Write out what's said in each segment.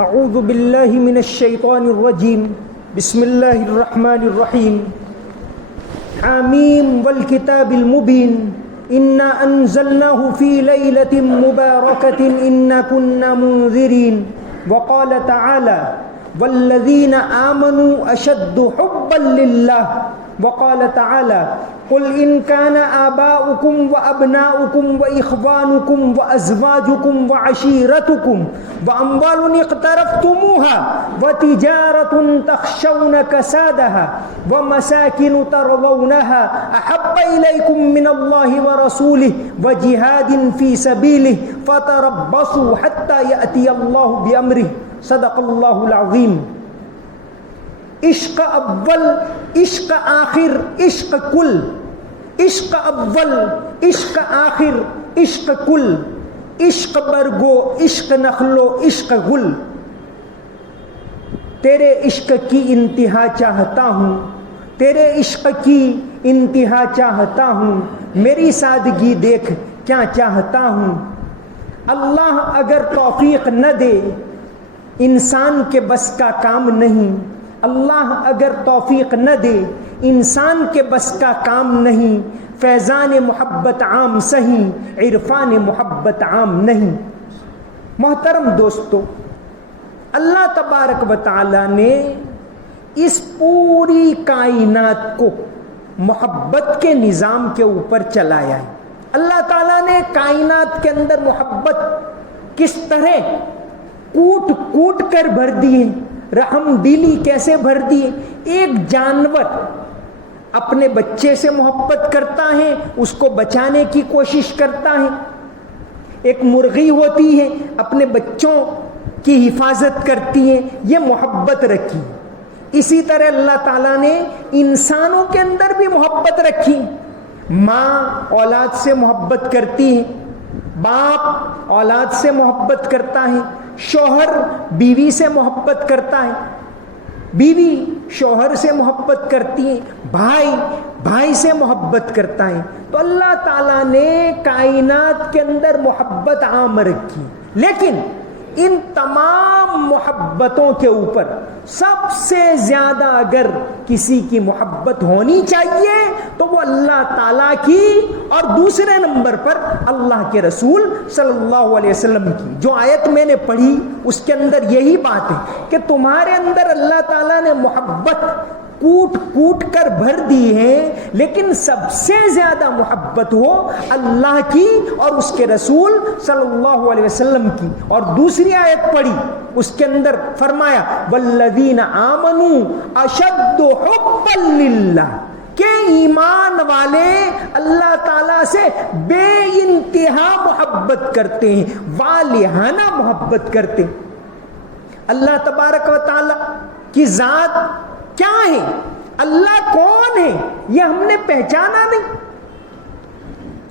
اعوذ باللہ من الشیطان الرجیم بسم اللہ الرحمن الرحیم حامیم والکتاب المبین انا انزلناه فی لیلۃ مبارکۃ انا كنا منذرین وقال تعالی والذین آمنوا اشد حبا للہ وقال تعالی قل ان كان آباؤكم وأبناؤكم وإخوانكم وأزواجكم وعشيرتكم وأموال اقترفتموها وتجارة تخشون كسادها ومساكن ترضونها أحب إليكم من الله ورسوله وجهاد في سبيله فتربصوا حتى يأتي الله بأمره صدق الله العظيم. عشق اول، عشق آخر، عشق کل، عشق اول، عشق آخر، عشق کل، عشق برگو، عشق نخلو، عشق گل. تیرے عشق کی انتہا چاہتا ہوں، تیرے عشق کی انتہا چاہتا ہوں، میری سادگی دیکھ کیا چاہتا ہوں. اللہ اگر توفیق نہ دے انسان کے بس کا کام نہیں، اللہ اگر توفیق نہ دے انسان کے بس کا کام نہیں. فیضان محبت عام سہی، عرفان محبت عام نہیں. محترم دوستو، اللہ تبارک و تعالی نے اس پوری کائنات کو محبت کے نظام کے اوپر چلایا ہے. اللہ تعالیٰ نے کائنات کے اندر محبت کس طرح کوٹ کوٹ کر بھر دی ہے، رحم دلی کیسے بھر دی ہے. ایک جانور اپنے بچے سے محبت کرتا ہے، اس کو بچانے کی کوشش کرتا ہے. ایک مرغی ہوتی ہے، اپنے بچوں کی حفاظت کرتی ہے، یہ محبت رکھی. اسی طرح اللہ تعالیٰ نے انسانوں کے اندر بھی محبت رکھی. ماں اولاد سے محبت کرتی ہے، باپ اولاد سے محبت کرتا ہے، شوہر بیوی سے محبت کرتا ہے، بیوی شوہر سے محبت کرتی ہے، بھائی بھائی سے محبت کرتا ہے. تو اللہ تعالیٰ نے کائنات کے اندر محبت عام رکھی. لیکن ان تمام محبتوں کے اوپر سب سے زیادہ اگر کسی کی محبت ہونی چاہیے تو وہ اللہ تعالیٰ کی، اور دوسرے نمبر پر اللہ کے رسول صلی اللہ علیہ وسلم کی. جو آیت میں نے پڑھی اس کے اندر یہی بات ہے کہ تمہارے اندر اللہ تعالیٰ نے محبت کوٹ کوٹ کر بھر دی ہے، لیکن سب سے زیادہ محبت ہو اللہ کی اور اس کے رسول صلی اللہ علیہ وسلم کی. اور دوسری آیت پڑھی اس کے اندر فرمایا والذین آمنوا اشد حبا للہ، کہ ایمان والے اللہ تعالیٰ سے بے انتہا محبت کرتے ہیں، والہانہ محبت کرتے ہیں. اللہ تبارک و تعالیٰ کی ذات کیا ہے، اللہ کون ہے، یہ ہم نے پہچانا نہیں.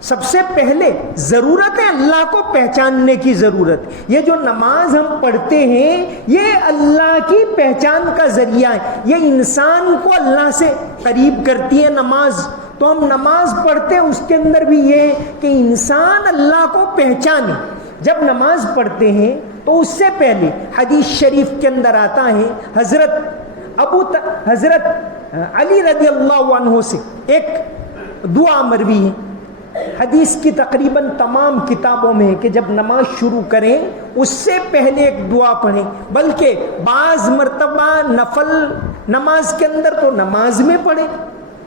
سب سے پہلے ضرورت ہے اللہ کو پہچاننے کی ضرورت. یہ جو نماز ہم پڑھتے ہیں یہ اللہ کی پہچان کا ذریعہ ہے، یہ انسان کو اللہ سے قریب کرتی ہے نماز. تو ہم نماز پڑھتے ہیں، اس کے اندر بھی یہ کہ انسان اللہ کو پہچانے. جب نماز پڑھتے ہیں تو اس سے پہلے حدیث شریف کے اندر آتا ہے حضرت علی رضی اللہ عنہ سے ایک دعا مروی ہے. حدیث کی تقریباً تمام کتابوں میں ہے کہ جب نماز شروع کریں اس سے پہلے ایک دعا پڑھیں، بلکہ بعض مرتبہ نفل نماز کے اندر تو نماز میں پڑھیں.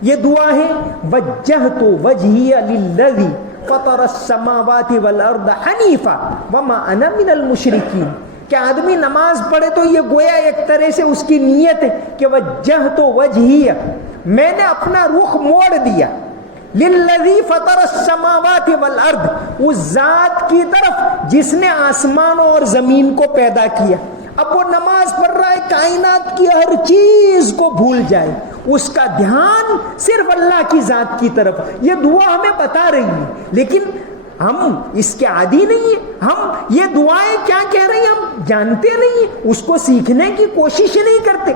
یہ دعا ہے وجہت وجہی للذی فطر السماوات والارض حنیفا وما انا من المشرکین. کہ آدمی نماز پڑھے تو یہ گویا ایک طرح سے اس کی نیت ہے کہ وجہت وجہی، میں نے اپنا رخ موڑ دیا للذی فطر السماوات والارض، اس ذات کی طرف جس نے آسمانوں اور زمین کو پیدا کیا. اب وہ نماز پڑھ رہا ہے، کائنات کی ہر چیز کو بھول جائے، اس کا دھیان صرف اللہ کی ذات کی طرف. یہ دعا ہمیں بتا رہی ہے، لیکن ہم اس کے عادی نہیں ہیں. ہم یہ دعائیں کیا کہہ رہی ہیں ہم جانتے نہیں ہیں، اس کو سیکھنے کی کوشش نہیں کرتے.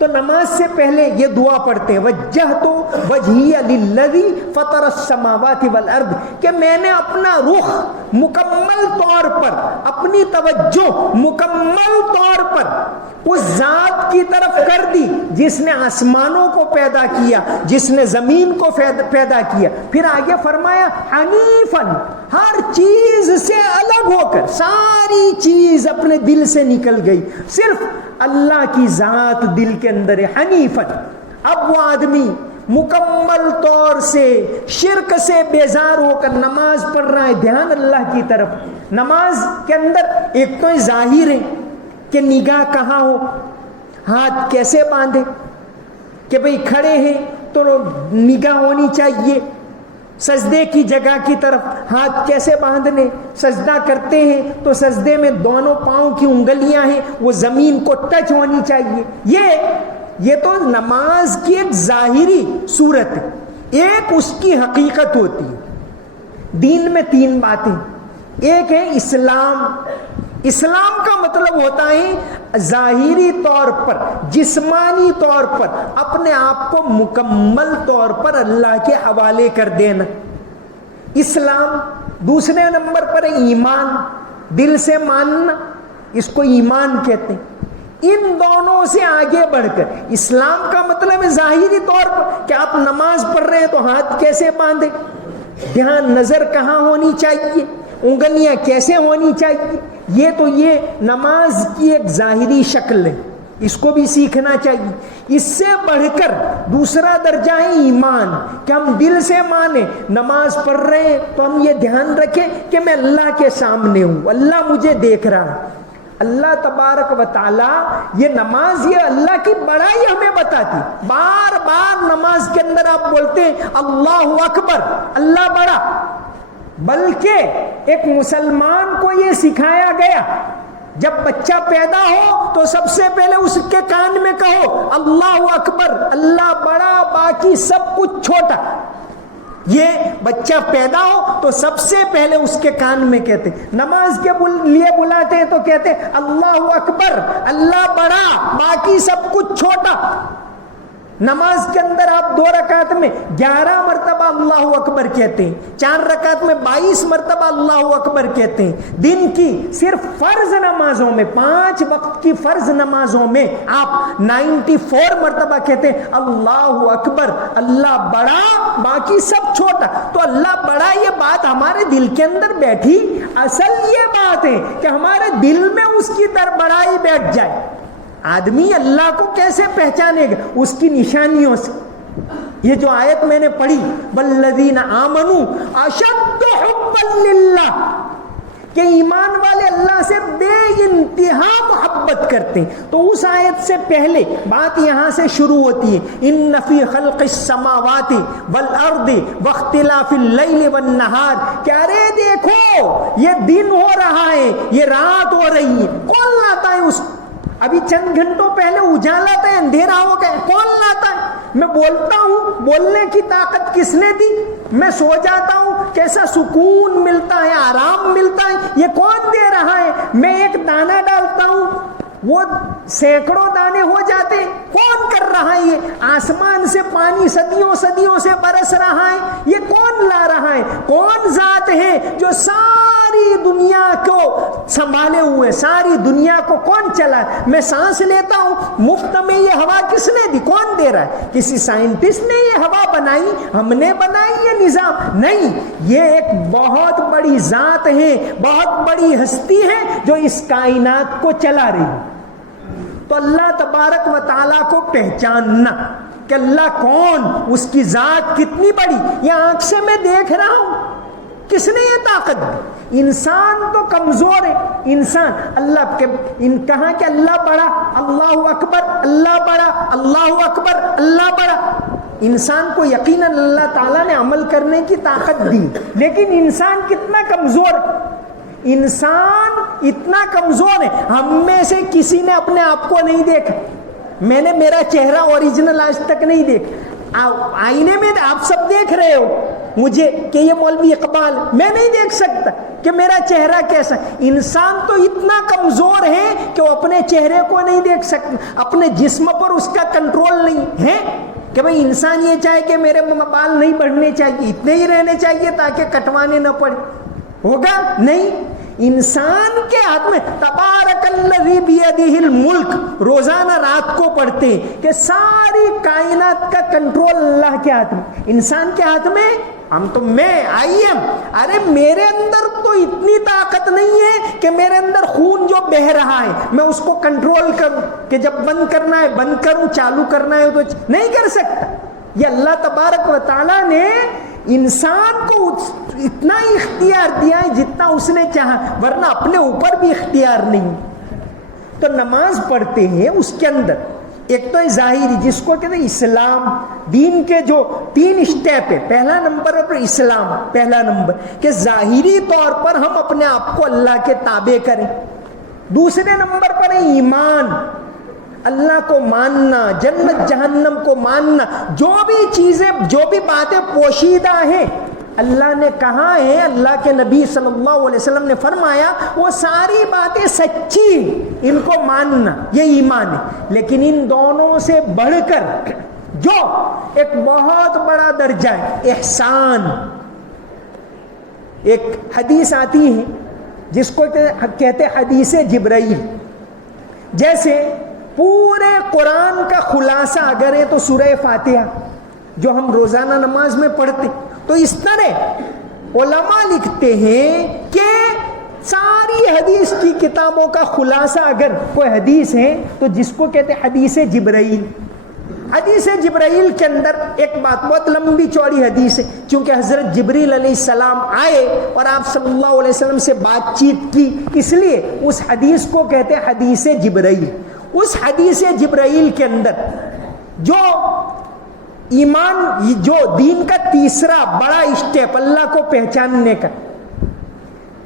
تو نماز سے پہلے یہ دعا پڑھتے ہیں وجہت وجہی للذی فطر السماوات والارض، کہ میں نے اپنا رخ مکمل طور پر، اپنی توجہ مکمل طور پر اس ذات کی طرف کر دی جس نے آسمانوں کو پیدا کیا، جس نے زمین کو پیدا کیا۔ پھر آگے فرمایا حنیفاً، ہر چیز سے الگ ہو کر، ساری چیز اپنے دل سے نکل گئی، صرف اللہ کی ذات دل کے اندر ہے، حنیفاً۔ اب وہ آدمی مکمل طور سے شرک سے بیزار ہو کر نماز پڑھ رہا ہے، دھیان اللہ کی طرف۔ نماز کے اندر ایک تو ظاہر ہے کہ نگاہ کہاں ہو، ہاتھ کیسے باندھے، کہ بھئی کھڑے ہیں تو نگاہ ہونی چاہیے سجدے کی جگہ کی طرف، ہاتھ کیسے باندھنے، سجدہ کرتے ہیں تو سجدے میں دونوں پاؤں کی انگلیاں ہیں وہ زمین کو ٹچ ہونی چاہیے۔ یہ تو نماز کی ایک ظاہری صورت ہے، ایک اس کی حقیقت ہوتی ہے۔ دین میں 3 باتیں، ایک ہے اسلام۔ اسلام کا مطلب ہوتا ہے ظاہری طور پر، جسمانی طور پر اپنے آپ کو مکمل طور پر اللہ کے حوالے کر دینا، اسلام۔ دوسرے نمبر پر ہے ایمان، دل سے ماننا، اس کو ایمان کہتے ہیں۔ ان دونوں سے آگے بڑھ کر اسلام کا مطلب ہے ظاہری طور پر کہ آپ نماز پڑھ رہے ہیں تو ہاتھ کیسے باندھے، دھیان نظر کہاں ہونی چاہیے، انگلیاں کیسے ہونی چاہیے، یہ نماز کی ایک ظاہری شکل ہے، اس کو بھی سیکھنا چاہیے۔ اس سے بڑھ کر دوسرا درجہ ہے ایمان، کہ ہم دل سے مانیں نماز پڑھ رہے ہیں تو ہم یہ دھیان رکھیں کہ میں اللہ کے سامنے ہوں، اللہ مجھے دیکھ رہا ہے۔ اللہ تبارک و تعالی یہ نماز، یہ اللہ کی بڑائی ہمیں بتاتی۔ بار بار نماز کے اندر آپ بولتے ہیں اللہ اکبر، اللہ بڑا، بلکہ ایک مسلمان کو یہ سکھایا گیا جب بچہ پیدا ہو تو سب سے پہلے اس کے کان میں کہو اللہ اکبر، اللہ بڑا، باقی سب کچھ چھوٹا۔ یہ بچہ پیدا ہو تو سب سے پہلے اس کے کان میں کہتے، نماز کے لیے بلاتے ہیں تو کہتے اللہ اکبر، اللہ بڑا، باقی سب کچھ چھوٹا۔ نماز کے اندر آپ 2 رکعت میں 11 مرتبہ اللہ اکبر کہتے ہیں، 4 رکعت میں 22 مرتبہ اللہ اکبر کہتے ہیں۔ دن کی صرف فرض نمازوں میں، 5 وقت کی فرض نمازوں میں آپ 94 مرتبہ کہتے ہیں اللہ اکبر، اللہ بڑا، باقی سب چھوٹا۔ تو اللہ بڑا یہ بات ہمارے دل کے اندر بیٹھی، اصل یہ بات ہے کہ ہمارے دل میں اس کی بڑائی بیٹھ جائے۔ آدمی اللہ کو کیسے پہچانے گا؟ اس کی نشانیوں سے۔ یہ جو آیت میں نے پڑھی والذین آمنوا اشد حبا للہ، کہ ایمان والے اللہ سے بے انتہا محبت کرتے ہیں، تو اس آیت سے پہلے بات یہاں سے شروع ہوتی ہے ان فی خلق السماوات والارض واختلاف اللیل والنہار، کہ ارے دیکھو یہ دن ہو رہا ہے، یہ رات ہو رہی ہے، کون لاتا ہے اس کو؟ ابھی چند گھنٹوں پہلے اجالا تھا، اندھیرا ہو گیا، کون لاتا ہے؟ میں بولتا ہوں، بولنے کی طاقت کس نے دی؟ میں سو جاتا ہوں، کیسا سکون ملتا ہے، آرام ملتا ہے، یہ کون دے رہا ہے؟ میں ایک دانہ ڈالتا ہوں، وہ سینکڑوں دانے ہو جاتے ہیں، کون کر رہا ہے؟ یہ آسمان سے پانی صدیوں صدیوں سے برس رہا ہے، یہ کون لا رہا ہے؟ کون ذات ہے جو ساری دنیا کو سنبھالے ہوئے، ساری دنیا کو کون چلا ہے؟ میں سانس لیتا ہوں، مفت میں یہ ہوا کس نے دی؟ کون دے رہا ہے؟ کسی سائنٹسٹ نے یہ ہوا بنائی؟ ہم نے بنائی یہ نظام؟ نہیں، یہ ایک بہت بڑی ذات ہے، بہت بڑی ہستی ہے جو اس کائنات کو چلا رہی ہے۔ تو اللہ تبارک و تعالیٰ کو پہچاننا کہ اللہ کون، اس کی ذات کتنی بڑی، یہ آنکھ سے میں دیکھ رہا ہوں، کس نے یہ طاقت دی؟ انسان تو کمزور ہے، انسان اللہ کے کہا کہ اللہ بڑا، اللہ اکبر، اللہ بڑا، اللہ اکبر، اللہ بڑا۔ انسان کو یقیناً اللہ تعالیٰ نے عمل کرنے کی طاقت دی، لیکن انسان کتنا کمزور ہے، انسان اتنا کمزور ہے، ہم میں سے کسی نے اپنے آپ کو نہیں دیکھا، میں نے میرا چہرہ اوریجنل آج تک نہیں دیکھا، آئینے میں آپ سب دیکھ رہے ہو، مجھے کہ یہ مولوی اقبال، میں نہیں دیکھ سکتا کہ میرا چہرہ کیسا. انسان تو اتنا کمزور ہے کہ وہ اپنے چہرے کو نہیں دیکھ سکتا، اپنے جسم پر اس کا کنٹرول نہیں ہے کہ بھئی انسان یہ چاہے کہ میرے بال نہیں بڑھنے چاہیے، اتنے ہی رہنے چاہیے تاکہ کٹوانے نہ پڑے. ہوگا نہیں. انسان کے ہاتھ میں تبارک الذی بیدہ الملک روزانہ رات کو پڑھتے ہیں کہ ساری کائنات کا کنٹرول اللہ کے ہاتھ میں. انسان کے ہاتھ میں ہم تو آئی ایم. ارے میرے اندر تو اتنی طاقت نہیں ہے کہ میرے اندر خون جو بہ رہا ہے میں اس کو کنٹرول کروں کہ جب بند کرنا ہے بند کروں، چالو کرنا ہے تو نہیں کر سکتا. یہ اللہ تبارک و تعالیٰ نے انسان کو اتنا ہی اختیار دیا ہے جتنا اس نے چاہا، ورنہ اپنے اوپر بھی اختیار نہیں. تو نماز پڑھتے ہیں، اس کے اندر ایک تو ظاہری جس کو کہتے ہیں اسلام، دین کے جو 3 اسٹیپ ہے. پہلا نمبر پر اسلام، پہلا نمبر کہ ظاہری طور پر ہم اپنے آپ کو اللہ کے تابع کریں. دوسرے نمبر پر ہے ایمان، اللہ کو ماننا، جنت جہنم کو ماننا، جو بھی چیزیں جو بھی باتیں پوشیدہ ہیں اللہ نے کہا ہے، اللہ کے نبی صلی اللہ علیہ وسلم نے فرمایا وہ ساری باتیں سچی، ان کو ماننا یہ ایمان ہے. لیکن ان دونوں سے بڑھ کر جو ایک بہت بڑا درجہ ہے احسان. ایک حدیث آتی ہے جس کو کہتے حدیث جبرائیل. جیسے پورے قرآن کا خلاصہ اگر ہے تو سورہ فاتحہ جو ہم روزانہ نماز میں پڑھتے، تو اس طرح علماء لکھتے ہیں کہ ساری حدیث کی کتابوں کا خلاصہ اگر کوئی حدیث ہے تو جس کو کہتے حدیث جبرائیل. حدیث جبرائیل کے اندر ایک بات، بہت لمبی چوڑی حدیث ہے، چونکہ حضرت جبریل علیہ السلام آئے اور آپ صلی اللہ علیہ وسلم سے بات چیت کی، اس لیے اس حدیث کو کہتے حدیث جبرائیل. اس حدیث جبرائیل کے اندر جو ایمان، جو دین کا تیسرا بڑا اسٹیپ اللہ کو پہچاننے کا،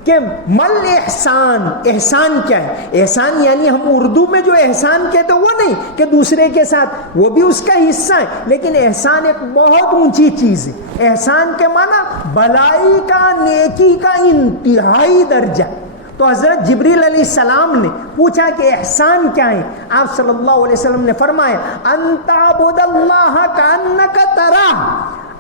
کہ مل احسان، احسان کیا ہے؟ احسان یعنی ہم اردو میں جو احسان کہتے وہ نہیں کہ دوسرے کے ساتھ، وہ بھی اس کا حصہ ہے، لیکن احسان ایک بہت اونچی چیز ہے. احسان کے معنی بھلائی کا، نیکی کا انتہائی درجہ. تو حضرت جبریل علیہ السلام نے پوچھا کہ احسان کیا ہے؟ آپ صلی اللہ علیہ وسلم نے فرمایا ان تعبد اللہ کأنک تراہ،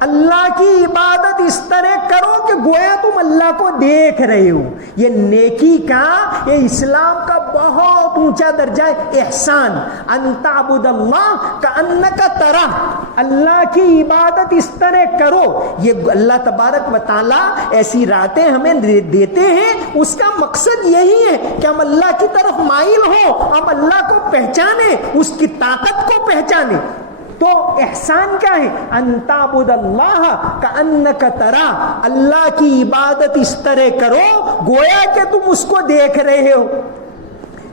اللہ کی عبادت اس طرح کرو کہ گویا تم اللہ کو دیکھ رہے ہو. یہ نیکی کا، یہ اسلام کا بہت اونچا درجہ ہے احسان. ان تعبد اللہ کأنک تراہ، اللہ کی عبادت اس طرح کرو. یہ اللہ تبارک و تعالیٰ ایسی راتیں ہمیں دیتے ہیں، اس کا مقصد یہی ہے کہ ہم اللہ کی طرف مائل ہوں، ہم اللہ کو پہچانیں، اس کی طاقت کو پہچانیں. تو احسان کیا ہے؟ ان تعبد اللہ کأنک تراہ، اللہ کی عبادت اس طرح کرو گویا کہ تم اس کو دیکھ رہے ہو.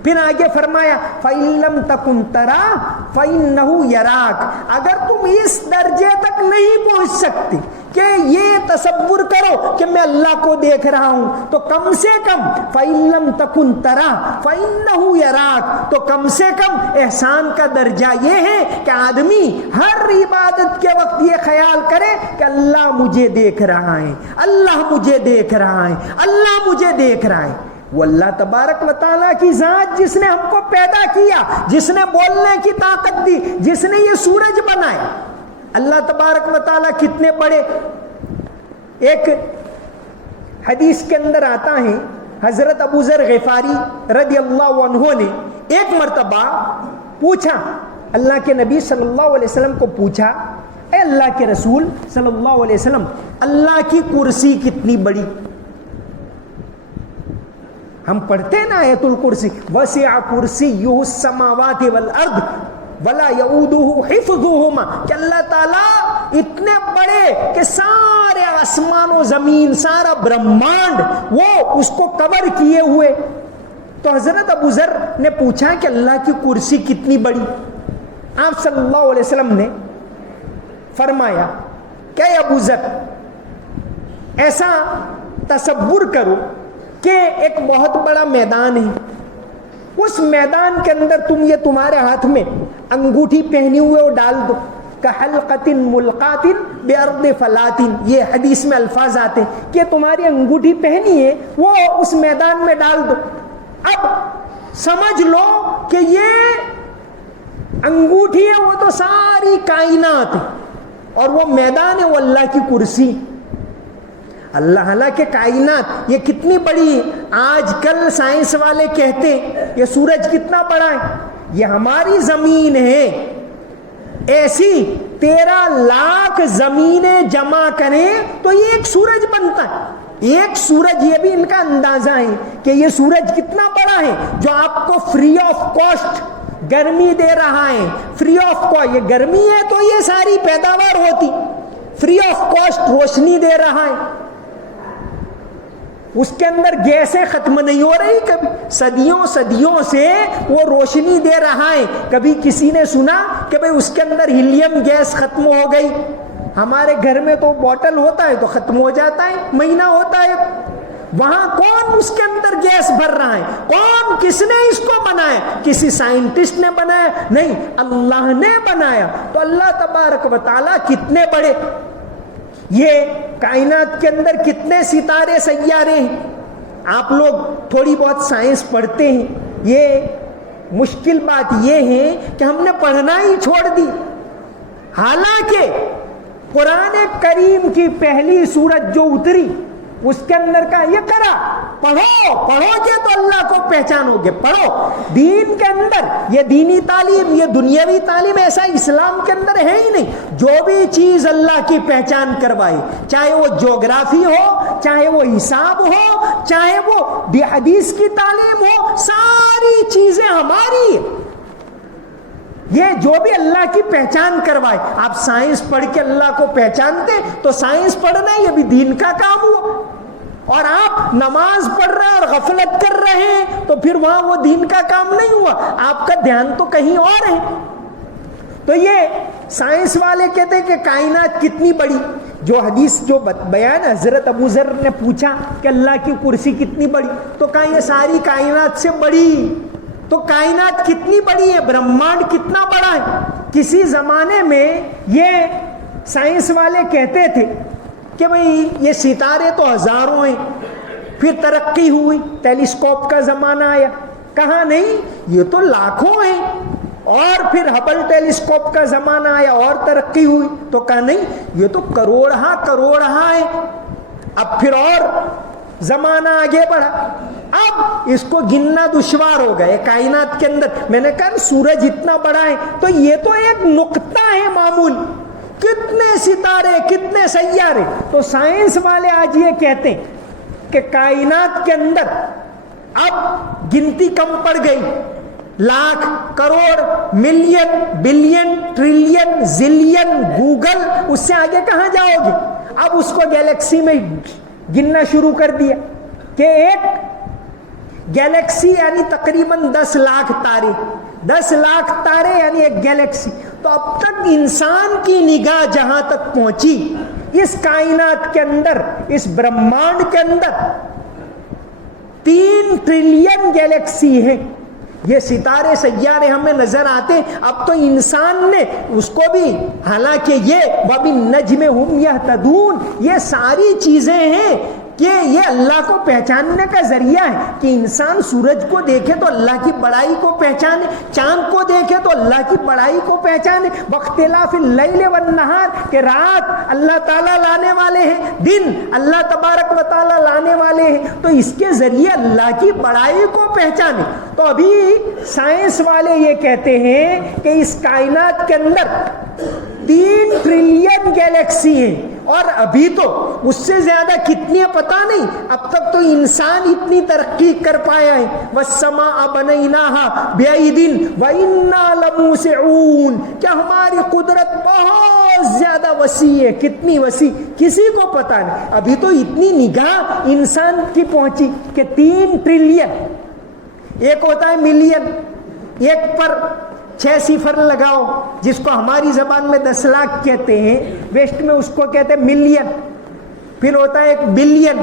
پھر آگے فرمایا فَإِن لَمْ تَكُنْ تَرَاهُ فَإِنَّهُ يَرَاكَ. اگر تم اس درجے تک نہیں پہنچ سکتے کہ یہ تصور کرو کہ میں اللہ کو دیکھ رہا ہوں، تو کم سے کم فَإِن لَمْ تَكُنْ تَرَاهُ فَإِنَّهُ يَرَاكَ، تو کم سے کم احسان کا درجہ یہ ہے کہ آدمی ہر عبادت کے وقت یہ خیال کرے کہ اللہ مجھے دیکھ رہا ہے، اللہ مجھے دیکھ رہا ہے، اللہ مجھے دیکھ رہا ہے. وہ اللہ تبارک و تعالیٰ کی ذات جس نے ہم کو پیدا کیا، جس نے بولنے کی طاقت دی، جس نے یہ سورج بنائے. اللہ تبارک و تعالیٰ کتنے بڑے. ایک حدیث کے اندر آتا ہے حضرت ابو ذر غفاری رضی اللہ عنہ نے ایک مرتبہ پوچھا، اللہ کے نبی صلی اللہ علیہ وسلم کو پوچھا، اے اللہ کے رسول صلی اللہ علیہ وسلم، اللہ کی کرسی کتنی بڑی؟ ہم پڑھتے ہیں نا آیت الکرسی، وسع کرسیہ السماوات والارض ولا یؤودہ حفظہما، کہ اللہ تعالیٰ اتنے بڑے کہ سارے آسمان و زمین، سارا برہمانڈ وہ اس کو کور کیے ہوئے. تو حضرت ابو ذر نے پوچھا کہ اللہ کی کرسی کتنی بڑی؟ آپ صلی اللہ علیہ وسلم نے فرمایا کہ اے ابو ذر، ایسا تصور کرو کہ ایک بہت بڑا میدان ہے، اس میدان کے اندر تم یہ تمہارے ہاتھ میں انگوٹھی پہنی ہوئے وہ ڈال دو، کحلقۃ ملقات بارض فلات، یہ حدیث میں الفاظ آتے ہیں کہ تمہاری انگوٹھی پہنی ہے وہ اس میدان میں ڈال دو. اب سمجھ لو کہ یہ انگوٹھی ہے وہ تو ساری کائنات ہے، اور وہ میدان ہے وہ اللہ کی کرسی. اللہ حالانکہ کائنات یہ کتنی بڑی ہے. آج کل سائنس والے کہتے ہیں یہ سورج کتنا بڑا ہے، یہ ہماری زمین ہے ایسی 13 لاکھ زمینیں جمع کریں تو یہ ایک سورج بنتا ہے. ایک سورج، یہ بھی ان کا اندازہ ہے کہ یہ سورج کتنا بڑا ہے جو آپ کو فری آف کاسٹ گرمی دے رہا ہے. فری آف کاسٹ، یہ گرمی ہے تو یہ ساری پیداوار ہوتی، فری آف کاسٹ روشنی دے رہا ہے. اس کے اندر گیسیں ختم نہیں ہو رہی، کبھی صدیوں سے وہ روشنی دے رہا ہے. کبھی کسی نے سنا کہ بھئی اس کے اندر ہیلیم گیس ختم ہو گئی؟ ہمارے گھر میں تو بوٹل ہوتا ہے تو ختم ہو جاتا ہے، مہینہ ہوتا ہے. وہاں کون اس کے اندر گیس بھر رہا ہے؟ کون، کس نے اس کو بنایا؟ کسی سائنٹسٹ نے بنایا؟ نہیں، اللہ نے بنایا. تو اللہ تبارک و تعالیٰ کتنے بڑے. یہ کائنات کے اندر کتنے ستارے سیارے ہیں. آپ لوگ تھوڑی بہت سائنس پڑھتے ہیں. یہ مشکل بات یہ ہے کہ ہم نے پڑھنا ہی چھوڑ دی. حالانکہ قرآن کریم کی پہلی سورت جو اتری اس کے اندر کا یہ کرا، پڑھو گے تو اللہ کو پہچانو گے. پڑھو دین کے اندر، یہ دینی تعلیم، یہ دنیاوی تعلیم ایسا اسلام کے اندر ہے ہی نہیں. جو بھی چیز اللہ کی پہچان کروائے، چاہے وہ جغرافی ہو، چاہے وہ حساب ہو، چاہے وہ حدیث کی تعلیم ہو، ساری چیزیں ہماری ہیں. یہ جو بھی اللہ کی پہچان کروائے. آپ سائنس پڑھ کے اللہ کو پہچانتے تو سائنس پڑھنا یہ بھی دین کا کام ہوا. اور آپ نماز پڑھ رہے ہیں اور غفلت کر رہے ہیں تو پھر وہاں وہ دین کا کام نہیں ہوا، آپ کا دھیان تو کہیں اور ہے. تو یہ سائنس والے کہتے ہیں کہ کائنات کتنی بڑی. جو حدیث جو بیان حضرت ابو ذر نے پوچھا کہ اللہ کی کرسی کتنی بڑی، تو کہا یہ ساری کائنات سے بڑی. تو کائنات کتنی بڑی ہے، برہمانڈ کتنا بڑا ہے. کسی زمانے میں یہ سائنس والے کہتے تھے کہ بھئی یہ ستارے تو ہزاروں ہیں. پھر ترقی ہوئی، ٹیلیسکوپ کا زمانہ آیا. کہا نہیں، یہ تو لاکھوں ہیں. اور پھر ہبل ٹیلیسکوپ کا زمانہ آیا اور ترقی ہوئی تو کہا نہیں، یہ تو کروڑہ ہے. اب پھر اور زمانہ آگے بڑھا، اب اس کو گننا دشوار ہو گئے. کائنات کے اندر میں نے کہا سورج اتنا بڑا ہے تو یہ تو ایک نقطہ ہے معمول، کتنے ستارے، کتنے سیارے. تو سائنس والے آج یہ کہتے ہیں کہ کائنات کے اندر اب گنتی کم پڑ گئی. Lakh, crore, million, billion, trillion, zillion, googol, اس سے آگے کہاں جاؤ گے؟ اب اس کو گیلیکسی میں گننا شروع کر دیا کہ ایک گیلیکسی یعنی تقریباً 10 لاکھ تارے، 10 لاکھ تارے یعنی ایک گیلیکسی. تو اب تک انسان کی نگاہ جہاں تک پہنچی اس کائنات کے اندر، اس برہمانڈ کے اندر 3 ٹریلین گیلیکسی ہیں. یہ ستارے سیارے ہمیں نظر آتے. اب تو انسان نے اس کو بھی، حالانکہ یہ وَبِالنَّجْمِ هُمْ يَهْتَدُونَ، یہ ساری چیزیں ہیں کہ یہ اللہ کو پہچاننے کا ذریعہ ہے کہ انسان سورج کو دیکھے تو اللہ کی بڑائی کو پہچانے، چاند کو دیکھے تو اللہ کی بڑائی کو پہچانے. واختلاف اللیل والنہار، کہ رات اللہ تعالیٰ لانے والے ہیں، دن اللہ تبارک و تعالیٰ لانے والے ہیں، تو اس کے ذریعے اللہ کی بڑائی کو پہچانے. تو ابھی سائنس والے یہ کہتے ہیں کہ اس کائنات کے اندر 3 ٹریلین گیلیکسی ہیں، اور ابھی تو اس سے زیادہ کتنی پتہ نہیں. اب تک تو انسان اتنی ترقی کر پایا ہے. وَالسَّمَاءَ بَنَيْنَاهَا بِأَيْدٍ وَإِنَّا لَمُوسِعُونَ، کیا ہماری قدرت بہت زیادہ وسیع ہے. کتنی وسیع کسی کو پتہ نہیں. ابھی تو اتنی نگاہ انسان کی پہنچی کہ 3 ٹریلین، ایک ہوتا ہے ملین، ایک پر 6 صفر لگاؤ، جس کو ہماری زبان میں 10 لاکھ کہتے ہیں، ویسٹ میں اس کو کہتے ہیں ملین. پھر ہوتا ہے ایک بلین،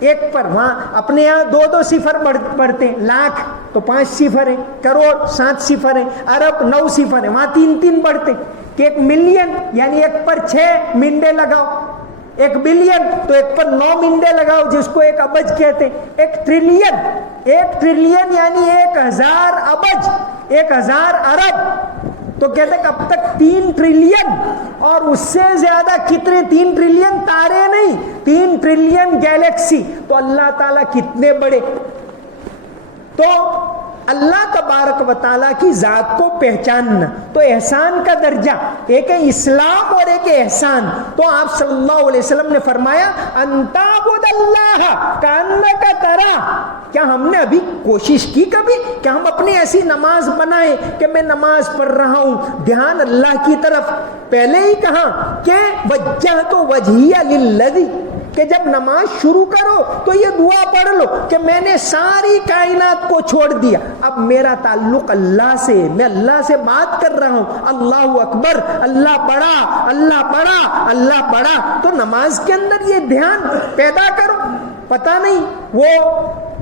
ایک پر، وہاں اپنے یہاں 2 صفر بڑھتے ہیں. لاکھ تو 5 صفر ہیں، کروڑ 7 صفر ہیں، ارب 9 صفر ہیں، وہاں 3 بڑھتے ہیں. کہ 1 ملین یعنی 1 پر 6 منڈے لگاؤ، 1 بلین تو 1 پر 9 منڈے لگاؤ جس کو 1 ابج کہتے ہیں، 1 ٹریلین یعنی 1000 ابج، 1000 ارب، تو کہتے ہیں اب تک 3 ٹریلین اور اس سے زیادہ کتنے، 3 ٹریلین تارے نہیں، 3 ٹریلین گیلیکسی، تو اللہ تعالیٰ کتنے بڑے. تو اللہ تبارک و تعالیٰ کی ذات کو پہچاننا، تو احسان کا درجہ ایک ہے اسلام اور ایک ہے احسان. تو آپ صلی اللہ علیہ وسلم نے فرمایا ان تعبد اللہ کأنک ترا. کیا ہم نے ابھی کوشش کی کبھی کہ ہم اپنی ایسی نماز بنائیں کہ میں نماز پڑھ رہا ہوں، دھیان اللہ کی طرف. پہلے ہی کہا کہ وجہت وجہی للذی، کہ جب نماز شروع کرو تو یہ دعا پڑھ لو کہ میں نے ساری کائنات کو چھوڑ دیا، اب میرا تعلق اللہ سے، میں اللہ سے بات کر رہا ہوں. اللہ اکبر، اللہ بڑا، اللہ بڑا، اللہ بڑا. تو نماز کے اندر یہ دھیان پیدا کرو. پتہ نہیں وہ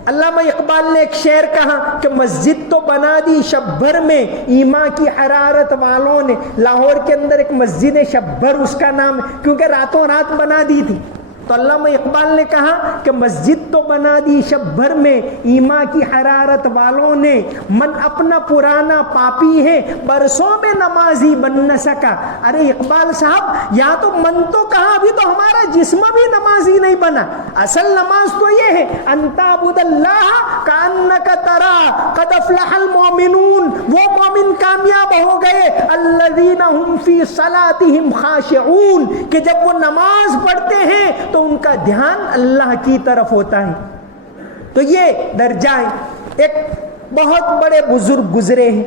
علامہ اقبال نے ایک شعر کہا کہ مسجد تو بنا دی شب بھر میں ایمان کی حرارت والوں نے. لاہور کے اندر ایک مسجد ہے شب بھر اس کا نام ہے، کیونکہ راتوں رات بنا دی تھی. تو علامہ اقبال نے کہا کہ مسجد تو بنا دی شب بھر میں ایمان کی حرارت والوں نے، من اپنا پرانا پاپی ہے برسوں میں نمازی بن نہ سکا. ارے اقبال صاحب، یا تو من تو کہا، ابھی تو ہمارا جسم بھی نمازی نہیں بنا. اصل نماز تو یہ ہے ان تعبد اللہ کأنک ترا قد افلح المؤمنون. وہ مومن کامیاب ہو گئے الذین هم فی صلاتهم خاشعون، کہ جب وہ نماز پڑھتے ہیں تو ان کا دھیان اللہ کی طرف ہوتا ہے. تو یہ درجہ ہے. ایک بہت بڑے بزرگ گزرے ہیں،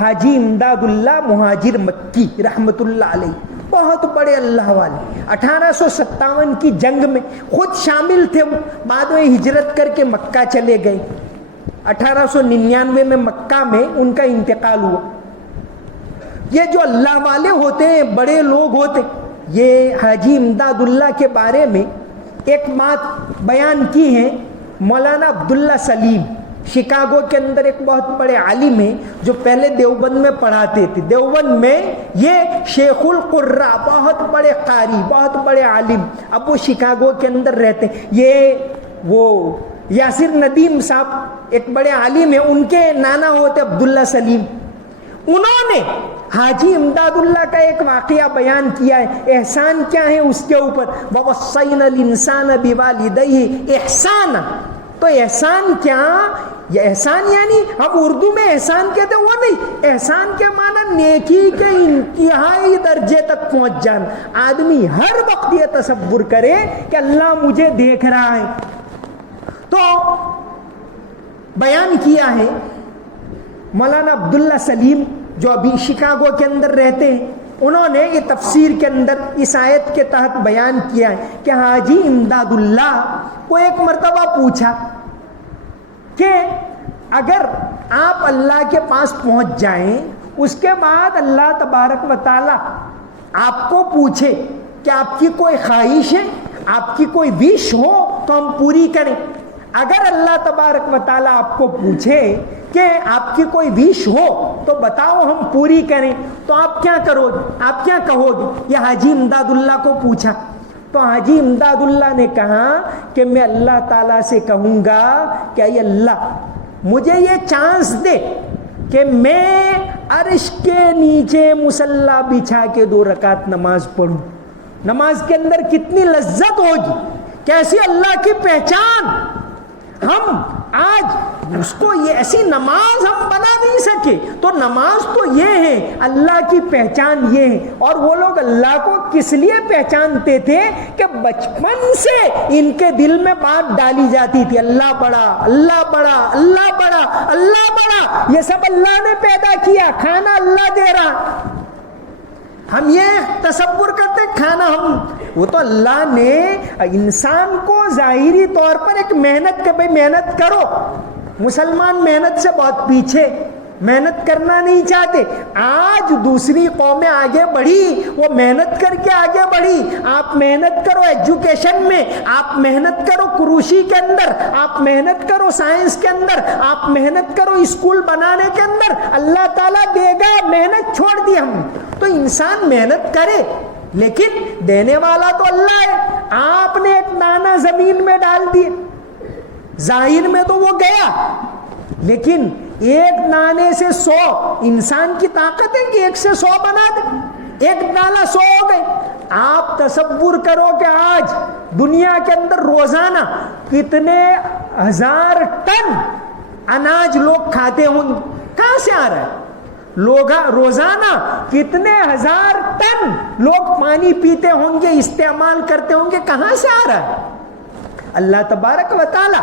حاجی امداد اللہ مہاجر مکی رحمت اللہ علیہ، بہت بڑے اللہ والے. 1857 کی جنگ میں خود شامل تھے، بعد میں ہجرت کر کے مکہ چلے گئے. 1899 میں مکہ میں ان کا انتقال ہوا. یہ جو اللہ والے ہوتے ہیں، بڑے لوگ ہوتے ہیں، یہ حاجی امداد اللہ کے بارے میں ایک بات بیان کی ہے مولانا عبداللہ سلیم. شکاگو کے اندر ایک بہت بڑے عالم ہیں جو پہلے دیوبند میں پڑھاتے تھے. دیوبند میں یہ شیخ القراء، بہت بڑے قاری، بہت بڑے عالم، اب وہ شکاگو کے اندر رہتے ہیں. یہ وہ یاسر ندیم صاحب ایک بڑے عالم ہیں، ان کے نانا ہوتے عبداللہ سلیم. انہوں نے حاجی امداد اللہ کا ایک واقعہ بیان کیا ہے، احسان کیا ہے اس کے اوپر. وَوَصَّيْنَا الْإِنسَانَ بِوَالِدَيْهِ احسانا. تو احسان کیا؟ یہ احسان یعنی ہم اردو میں احسان کہتے ہیں، وہ نہیں. احسان کے معنی نیکی کے انتہائی درجے تک پہنچ جانا. آدمی ہر وقت یہ تصور کرے کہ اللہ مجھے دیکھ رہا ہے. تو بیان کیا ہے مولانا عبداللہ سلیم جو ابھی شکاگو کے اندر رہتے ہیں، انہوں نے یہ تفسیر کے اندر اس آیت کے تحت بیان کیا ہے کہ حاجی امداد اللہ کو ایک مرتبہ پوچھا کہ اگر آپ اللہ کے پاس پہنچ جائیں، اس کے بعد اللہ تبارک و تعالی آپ کو پوچھے کہ آپ کی کوئی خواہش ہے، آپ کی کوئی وش ہو تو ہم پوری کریں. اگر اللہ تبارک و تعالی آپ کو پوچھے کہ آپ کی کوئی وش ہو تو بتاؤ ہم پوری کریں، تو آپ کیا کرو گے، آپ کیا کہو گے؟ یہ حاجی امداد اللہ کو پوچھا. تو حاجی امداد اللہ نے کہا کہ میں اللہ تعالیٰ سے کہوں گا کہ اے اللہ مجھے یہ چانس دے کہ میں عرش کے نیچے مصلی بچھا کے 2 رکعت نماز پڑھوں. نماز کے اندر کتنی لذت ہوگی، کیسی اللہ کی پہچان. ہم آج اس کو یہ ایسی نماز ہم بنا نہیں سکے. تو نماز تو یہ ہے، اللہ کی پہچان یہ ہے. اور وہ لوگ اللہ کو کس لیے پہچانتے تھے کہ بچپن سے ان کے دل میں بات ڈالی جاتی تھی، اللہ بڑا، اللہ بڑا، اللہ بڑا، اللہ بڑا. یہ سب اللہ نے پیدا کیا، کھانا اللہ دے رہا. ہم یہ تصور کرتے کھانا وہ تو اللہ نے انسان کو ظاہری طور پر ایک محنت کہ بھائی محنت کرو. مسلمان محنت سے بہت پیچھے. محنت کرنا نہیں چاہتے. آج دوسری قومیں آگے بڑھی, وہ محنت کر کے آگے بڑھی. آپ محنت کرو ایجوکیشن میں, آپ محنت کرو کروشی کے اندر, آپ محنت کرو سائنس کے اندر, آپ محنت کرو اسکول بنانے کے اندر, اللہ تعالیٰ دے گا. محنت چھوڑ دی ہم. تو انسان محنت کرے لیکن دینے والا تو اللہ ہے. آپ نے ایک دانہ زمین میں ڈال دیا, ظاہر میں تو وہ گیا, لیکن ایک دانے سے 100, انسان کی طاقت ہے کہ 1 سے 100 بنا دے. ایک دانہ 100 ہو گئے. آپ تصور کرو کہ آج دنیا کے اندر روزانہ کتنے ہزار ٹن اناج لوگ کھاتے ہوں گے. کہاں سے آ رہا ہے؟ لوگ روزانہ کتنے ہزار ٹن لوگ پانی پیتے ہوں گے, استعمال کرتے ہوں گے. کہاں سے آ رہا ہے؟ اللہ تبارک و تعالی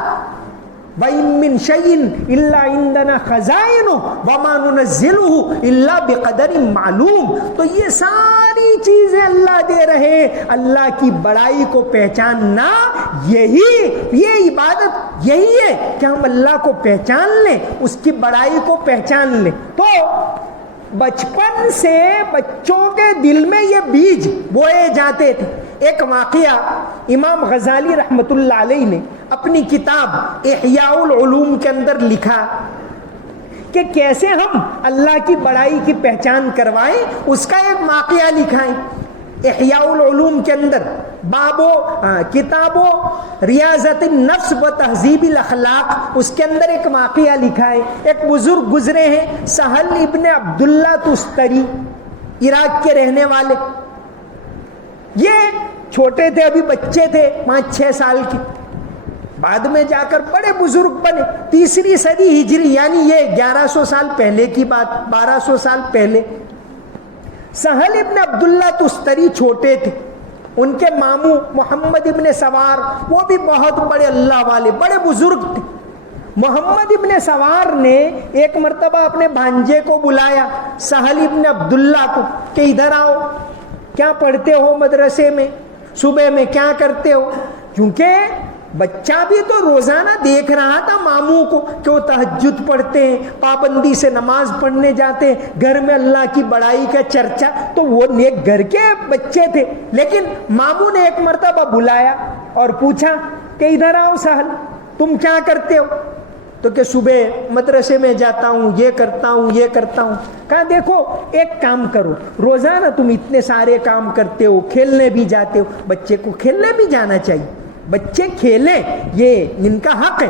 وَإِن مِّن شَيْءٍ إِلَّا عِندَنَا خَزَائِنُهُ وَمَا نُنَزِّلُهُ إِلَّا بِقَدَرٍ مَّعْلُومٍ. تو یہ ساری چیزیں اللہ دے رہے. اللہ کی بڑائی کو پہچاننا, یہ عبادت یہی ہے کہ ہم اللہ کو پہچان لیں, اس کی بڑائی کو پہچان لیں. تو بچپن سے بچوں کے دل میں یہ بیج بوئے جاتے تھے. ایک واقعہ امام غزالی رحمت اللہ علیہ نے اپنی کتاب احیاء العلوم کے اندر لکھا کہ کیسے ہم اللہ کی بڑائی کی پہچان کروائیں. اس کا ایک واقعہ لکھا ہے احیاء العلوم کے اندر, کتابوں ریاضت النفس و تہذیب الاخلاق, اس کے اندر ایک واقعہ لکھا ہے. ایک بزرگ گزرے ہیں, سہل ابن عبداللہ تستری, عراق کے رہنے والے. یہ چھوٹے تھے, ابھی بچے تھے 5-6 سال کے, بعد میں جا کر بڑے بزرگ بنے. 3ری صدی ہجری, یعنی یہ 1100 سال پہلے کی بات, 1200 سال پہلے. سہل ابن عبداللہ تستری چھوٹے تھے. ان کے ماموں محمد ابن سوار, وہ بھی بہت بڑے اللہ والے, بڑے بزرگ تھے. محمد ابن سوار نے ایک مرتبہ اپنے بھانجے کو بلایا, سہل ابن عبداللہ کو, کہ ادھر آؤ, کیا پڑھتے ہو مدرسے میں, صبح میں کیا کرتے ہو. کیونکہ بچہ بھی تو روزانہ دیکھ رہا تھا ماموں کو کہ وہ تہجد پڑھتے ہیں, پابندی سے نماز پڑھنے جاتے ہیں, گھر میں اللہ کی بڑائی کا چرچا. تو وہ نیک گھر کے بچے تھے, لیکن ماموں نے ایک مرتبہ بلایا اور پوچھا کہ ادھر آؤ سہل, تم کیا کرتے ہو. تو کہ صبح مدرسے میں جاتا ہوں, یہ کرتا ہوں, یہ کرتا ہوں. کہا دیکھو ایک کام کرو, روزانہ تم اتنے سارے کام کرتے ہو, کھیلنے بھی جاتے ہو, بچے کو کھیلنے بھی جانا چاہیے, بچے کھیلیں, یہ ان کا حق ہے.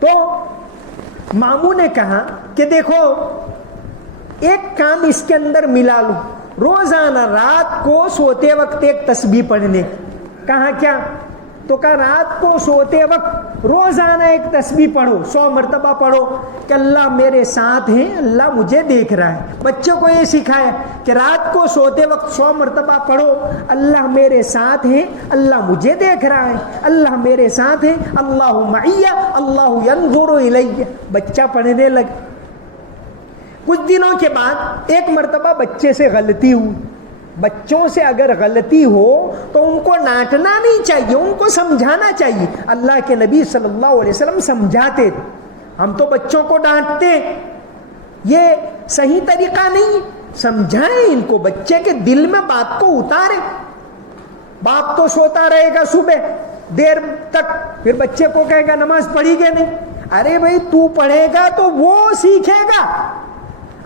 تو ماموں نے کہا کہ دیکھو ایک کام اس کے اندر ملا لو, روزانہ رات کو سوتے وقت ایک تسبیح پڑھنے. کہا کیا؟ تو کہا رات کو سوتے وقت روزانہ ایک تسبیح پڑھو, 100 مرتبہ پڑھو کہ اللہ میرے ساتھ ہیں, اللہ مجھے دیکھ رہا ہے. بچوں کو یہ سکھایا کہ رات کو سوتے وقت 100 مرتبہ پڑھو, اللہ میرے ساتھ ہیں, اللہ مجھے دیکھ رہا ہے, اللہ میرے ساتھ ہیں, اللہ معی, اللہ ینظر الی. بچہ پڑھنے لگا. کچھ دنوں کے بعد ایک مرتبہ بچے سے غلطی ہوئی. بچوں سے اگر غلطی ہو تو ان کو ڈانٹنا نہیں چاہیے, ان کو سمجھانا چاہیے. اللہ کے نبی صلی اللہ علیہ وسلم سمجھاتے تھے. ہم تو بچوں کو ڈانٹتے, یہ صحیح طریقہ نہیں. سمجھائیں ان کو, بچے کے دل میں بات کو اتاریں. باپ تو سوتا رہے گا صبح دیر تک, پھر بچے کو کہے گا نماز پڑھی گے نہیں. ارے بھائی تو پڑھے گا تو وہ سیکھے گا,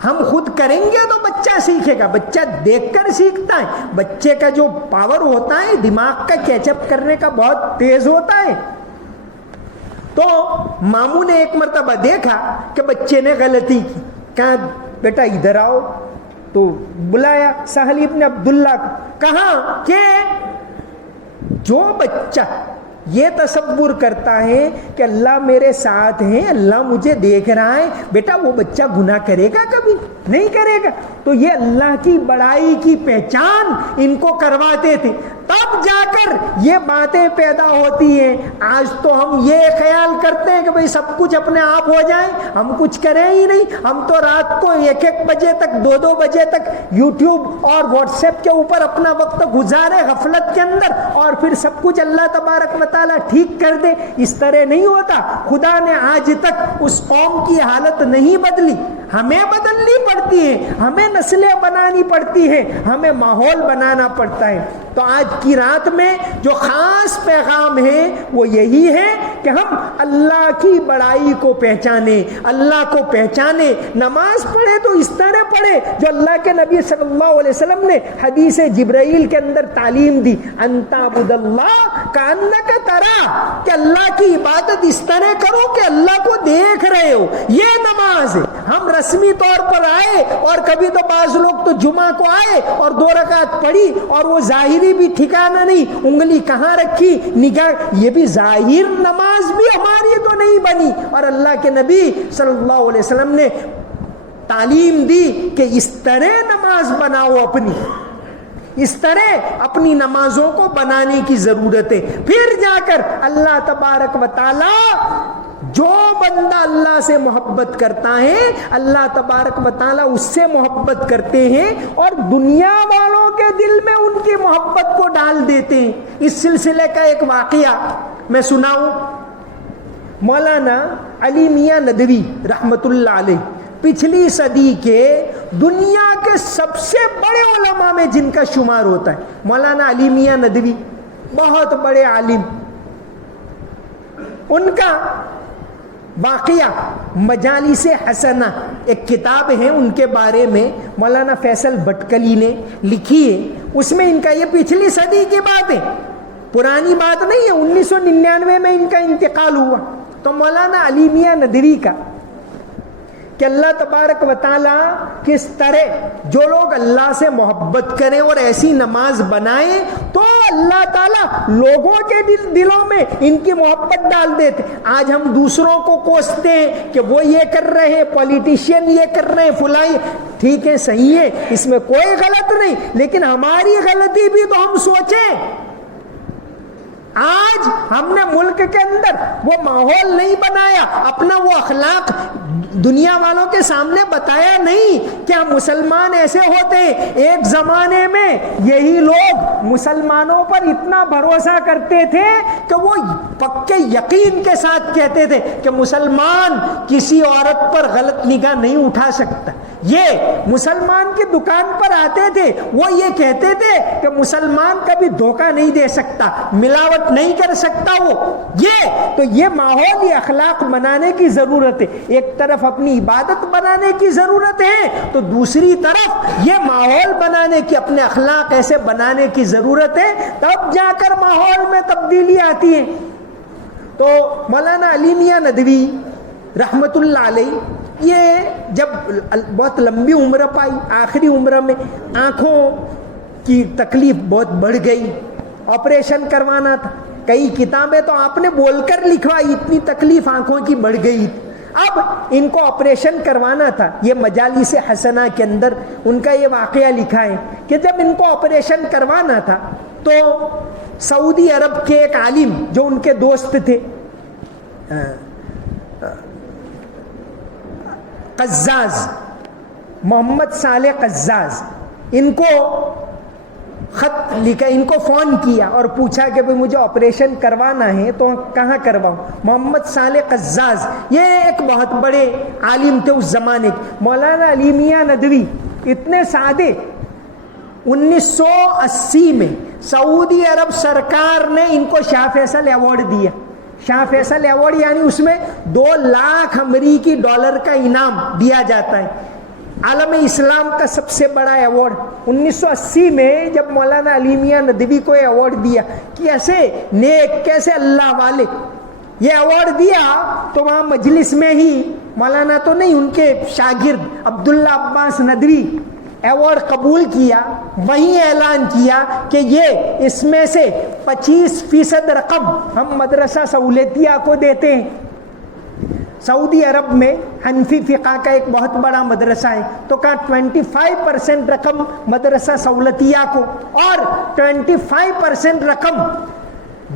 ہم خود کریں گے تو بچہ سیکھے گا. بچہ دیکھ کر سیکھتا ہے. بچے کا جو پاور ہوتا ہے دماغ کا کیچ اپ کرنے کا بہت تیز ہوتا ہے. تو ماموں نے ایک مرتبہ دیکھا کہ بچے نے غلطی کی. کہا بیٹا ادھر آؤ. تو بلایا سہل ابن عبداللہ کو. کہا کہ جو بچہ یہ تصور کرتا ہے کہ اللہ میرے ساتھ ہیں, اللہ مجھے دیکھ رہا ہے, بیٹا وہ بچہ گناہ کرے گا کبھی نہیں کرے گا. تو یہ اللہ کی بڑائی کی پہچان ان کو کرواتے تھے. تب تب جا کر یہ باتیں پیدا ہوتی ہیں. آج تو ہم یہ خیال کرتے ہیں کہ بھئی سب کچھ اپنے آپ ہو جائے, ہم کچھ کریں ہی نہیں. ہم تو رات کو 1-1 بجے تک 2-2 بجے تک یوٹیوب اور واٹس ایپ کے اوپر اپنا وقت گزارے غفلت کے اندر, اور پھر سب کچھ اللہ تبارک و تعالیٰ ٹھیک کر دے. اس طرح نہیں ہوتا. خدا نے آج تک اس قوم کی حالت نہیں بدلی. ہمیں بدلنی پڑتی ہے, ہمیں نسلیں بنانی پڑتی ہیں, ہمیں ماحول بنانا پڑتا ہے. تو آج کی رات میں جو خاص پیغام ہے وہ یہی ہے کہ ہم اللہ کی بڑائی کو پہچانیں, اللہ کو پہچانیں. نماز پڑھے تو اس طرح پڑھے جو اللہ کے نبی صلی اللہ علیہ وسلم نے حدیث جبرائیل کے اندر تعلیم دی, ان تعبد اللہ کأنک ترا, کہ اللہ کی عبادت اس طرح کرو کہ اللہ کو دیکھ رہے ہو. یہ نماز ہے. ہم رسمی طور پر آئے, اور کبھی تو بعض لوگ تو جمعہ کو آئے اور 2 رکعت پڑھی, اور وہ ظاہری بھی ٹھکانہ نہیں, انگلی کہاں رکھی, نگاہ, یہ بھی ظاہر نماز بھی ہماری تو نہیں بنی. اور اللہ کے نبی صلی اللہ علیہ وسلم نے تعلیم دی کہ اس طرح نماز بناؤ, اپنی اس طرح اپنی نمازوں کو بنانے کی ضرورت ہے. پھر جا کر اللہ تبارک و تعالی, جو بندہ اللہ سے محبت کرتا ہے, اللہ تبارک و تعالی اس سے محبت کرتے ہیں, اور دنیا والوں کے دل میں ان کی محبت کو ڈال دیتے ہیں. اس سلسلے کا ایک واقعہ میں سناؤں. مولانا علی میاں ندوی رحمت اللہ علیہ, پچھلی صدی کے دنیا کے سب سے بڑے علماء میں جن کا شمار ہوتا ہے, مولانا علی میاں ندوی, بہت بڑے عالم. ان کا واقعہ مجالس حسنہ ایک کتاب ہے, ان کے بارے میں مولانا فیصل بٹکلی نے لکھی ہے. اس میں ان کا, یہ پچھلی صدی کی بات ہے, پرانی بات نہیں ہے, 1999 میں ان کا انتقال ہوا. تو مولانا علی میاں ندوی کا کہ اللہ تبارک و تعالیٰ کس طرح جو لوگ اللہ سے محبت کریں اور ایسی نماز بنائیں تو اللہ تعالیٰ لوگوں کے دلوں میں ان کی محبت ڈال دیتے. آج ہم دوسروں کو کوستے ہیں کہ وہ یہ کر رہے ہیں, پولیٹیشین یہ کر رہے ہیں, فلاں, ٹھیک ہے, صحیح ہے, اس میں کوئی غلط نہیں, لیکن ہماری غلطی بھی تو ہم سوچیں. آج ہم نے ملک کے اندر وہ ماحول نہیں بنایا, اپنا وہ اخلاق دنیا والوں کے سامنے بتایا نہیں کہ ہم مسلمان ایسے ہوتے ہیں. ایک زمانے میں یہی لوگ مسلمانوں پر اتنا بھروسہ کرتے تھے کہ وہ پکے یقین کے ساتھ کہتے تھے کہ مسلمان کسی عورت پر غلط نگاہ نہیں اٹھا سکتا. یہ مسلمان کی دکان پر آتے تھے, وہ یہ کہتے تھے کہ مسلمان کبھی دھوکہ نہیں دے سکتا, ملاوٹ نہیں کر سکتا. وہ یہ ماحول, یہ اخلاق بنانے کی ضرورت ہے. ایک طرف اپنی عبادت بنانے کی ضرورت ہے, تو دوسری طرف یہ ماحول بنانے کی, اپنے اخلاق ایسے بنانے کی ضرورت ہے, تب جا کر ماحول میں تبدیلی آتی ہے. تو مولانا علی میاں ندوی رحمت اللہ علیہ, یہ جب بہت لمبی عمر پائی, آخری عمر میں آنکھوں کی تکلیف بہت بڑھ گئی, آپریشن کروانا تھا. کئی کتابیں تو آپ نے بول کر لکھوائی, اتنی تکلیف آنکھوں کی بڑھ گئی. اب ان کو آپریشن کروانا تھا. یہ مجالس حسنہ کے اندر ان کا یہ واقعہ لکھا ہے کہ جب ان کو آپریشن کروانا تھا تو سعودی عرب کے ایک عالم جو ان کے دوست تھے, قزاز, محمد صالح قزاز, ان کو خط لکھا, ان کو فون کیا اور پوچھا کہ بھئی مجھے آپریشن کروانا ہے تو کہاں کرواؤں. محمد صالح قزاز یہ ایک بہت بڑے عالم تھے اس زمانے کے. مولانا علی میاں ندوی اتنے سادے, 1980 میں سعودی عرب سرکار نے ان کو شاہ فیصل ایوارڈ دیا. شاہ فیصل ایوارڈ یعنی اس میں 2 لاکھ امریکی ڈالر کا انعام دیا جاتا ہے, عالم اسلام کا سب سے بڑا ایوارڈ. 1980 میں جب مولانا علی میاں ندوی کو ایوارڈ دیا, کیسے نیک, کیسے اللہ والے, یہ ایوارڈ دیا تو وہاں مجلس میں ہی مولانا تو نہیں, ان کے شاگرد عبداللہ عباس ندوی ایوارڈ قبول کیا. وہیں اعلان کیا کہ یہ اس میں سے 25% رقم ہم مدرسہ سہولتیہ کو دیتے ہیں. سعودی عرب میں حنفی فقہ کا ایک بہت بڑا مدرسہ ہے، تو کہا 25% رقم مدرسہ سہولتیہ کو اور 25% رقم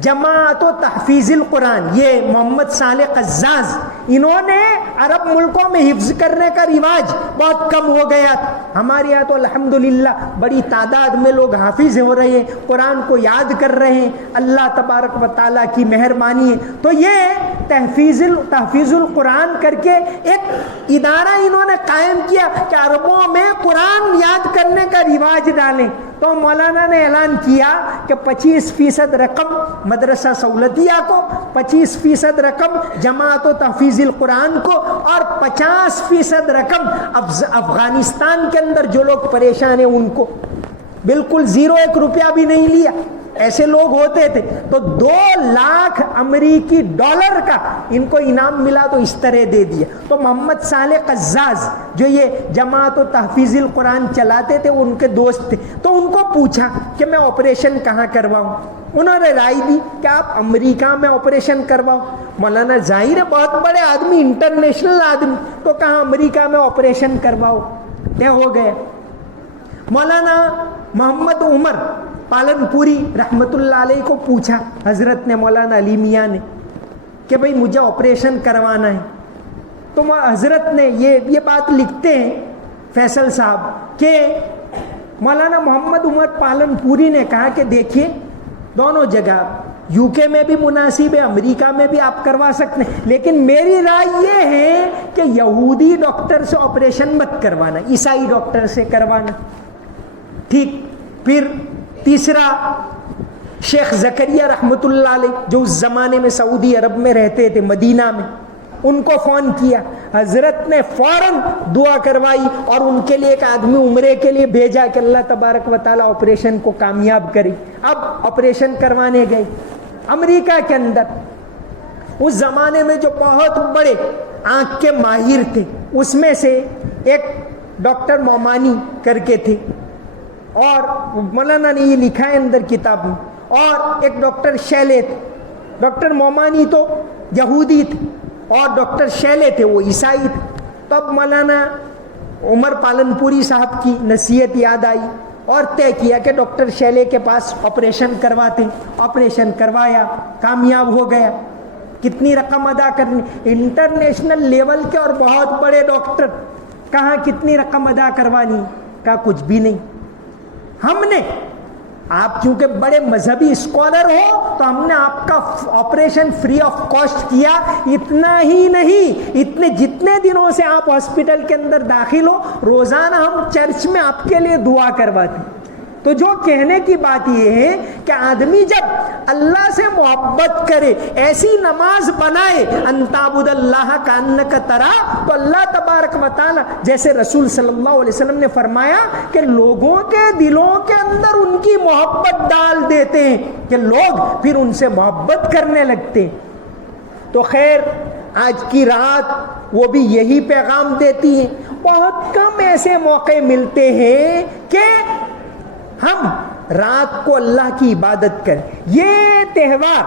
جماعت و تحفیظ القرآن، یہ محمد صالح قزاز، انہوں نے عرب ملکوں میں حفظ کرنے کا رواج بہت کم ہو گیا، ہمارے یہاں تو الحمدللہ بڑی تعداد میں لوگ حافظ ہو رہے ہیں، قرآن کو یاد کر رہے ہیں، اللہ تبارک و تعالیٰ کی مہربانی ہے۔ تو یہ تحفیظ القرآن کر کے ایک ادارہ انہوں نے قائم کیا کہ عربوں میں قرآن یاد کرنے کا رواج ڈالیں، تو مولانا نے اعلان کیا کہ 25% رقم مدرسہ سہولتیہ کو، 25% رقم جماعت و تحفیظ القرآن کو، اور 50% رقم افغانستان کے اندر جو لوگ پریشان ہیں ان کو، بالکل 1 روپیہ بھی نہیں لیا، ایسے لوگ ہوتے تھے۔ تو 2 لاکھ امریکی ڈالر کا ان کو انعام ملا، تو اس طرح دے دیا۔ تو محمد صالح قزاز جو یہ جماعت و تحفیظ القرآن چلاتے تھے، ان کے دوست تھے، تو ان کو پوچھا کہ میں آپریشن کہاں کرواؤں، انہوں نے رائے دی کہ آپ امریکہ میں آپریشن کرواؤ۔ مولانا ظاہر ہے بہت بڑے آدمی، انٹرنیشنل آدمی، تو کہاں امریکہ میں آپریشن کرواؤ، طے ہو گیا۔ مولانا محمد عمر پالن پوری رحمت اللہ علیہ کو پوچھا حضرت نے، مولانا علی میاں نے، کہ بھئی مجھے آپریشن کروانا ہے، تو حضرت نے یہ بات لکھتے ہیں فیصل صاحب کہ مولانا محمد عمر پالن پوری نے کہا کہ دیکھیے دونوں جگہ UK میں بھی مناسب ہے، امریکہ میں بھی آپ کروا سکتے ہیں، لیکن میری رائے یہ ہے کہ یہودی ڈاکٹر سے آپریشن مت کروانا، عیسائی ڈاکٹر سے کروانا۔ ٹھیک، پھر تیسرا شیخ زکریا رحمت اللہ علیہ جو اس زمانے میں سعودی عرب میں رہتے تھے مدینہ میں، ان کو فون کیا، حضرت نے فوراً دعا کروائی اور ان کے لیے ایک آدمی عمرے کے لیے بھیجا کہ اللہ تبارک و تعالیٰ آپریشن کو کامیاب کرے۔ اب آپریشن کروانے گئے امریکہ کے اندر، اس زمانے میں جو بہت بڑے آنکھ کے ماہر تھے، اس میں سے ایک ڈاکٹر مومانی کر کے تھے، اور مولانا نے یہ لکھا ہے اندر کتاب میں، اور ایک ڈاکٹر شیلے تھے۔ ڈاکٹر مومانی تو یہودی تھے اور ڈاکٹر شیلے تھے وہ عیسائی تھے۔ تب مولانا عمر پالن پوری صاحب کی نصیحت یاد آئی اور طے کیا کہ ڈاکٹر شیلے کے پاس آپریشن کرواتے، آپریشن کروایا، کامیاب ہو گیا۔ کتنی رقم ادا کرنی، انٹرنیشنل لیول کے اور بہت بڑے ڈاکٹر، کہاں کتنی رقم ادا کروانی، کہا کچھ بھی نہیں، ہم نے، آپ چونکہ بڑے مذہبی اسکالر ہو تو ہم نے آپ کا آپریشن فری آف کاسٹ کیا، اتنا ہی نہیں، اتنے جتنے دنوں سے آپ ہاسپٹل کے اندر داخل ہو روزانہ ہم چرچ میں آپ کے لیے دعا کرواتے۔ تو جو کہنے کی بات یہ ہے کہ آدمی جب اللہ سے محبت کرے، ایسی نماز بنائے ان تعبد اللہ کانک تراہ، تو اللہ تبارک و تعالی جیسے رسول صلی اللہ علیہ وسلم نے فرمایا کہ لوگوں کے دلوں کے اندر ان کی محبت ڈال دیتے ہیں کہ لوگ پھر ان سے محبت کرنے لگتے ہیں۔ تو خیر آج کی رات وہ بھی یہی پیغام دیتی ہے۔ بہت کم ایسے موقع ملتے ہیں کہ ہم رات کو اللہ کی عبادت کریں۔ یہ تہوار،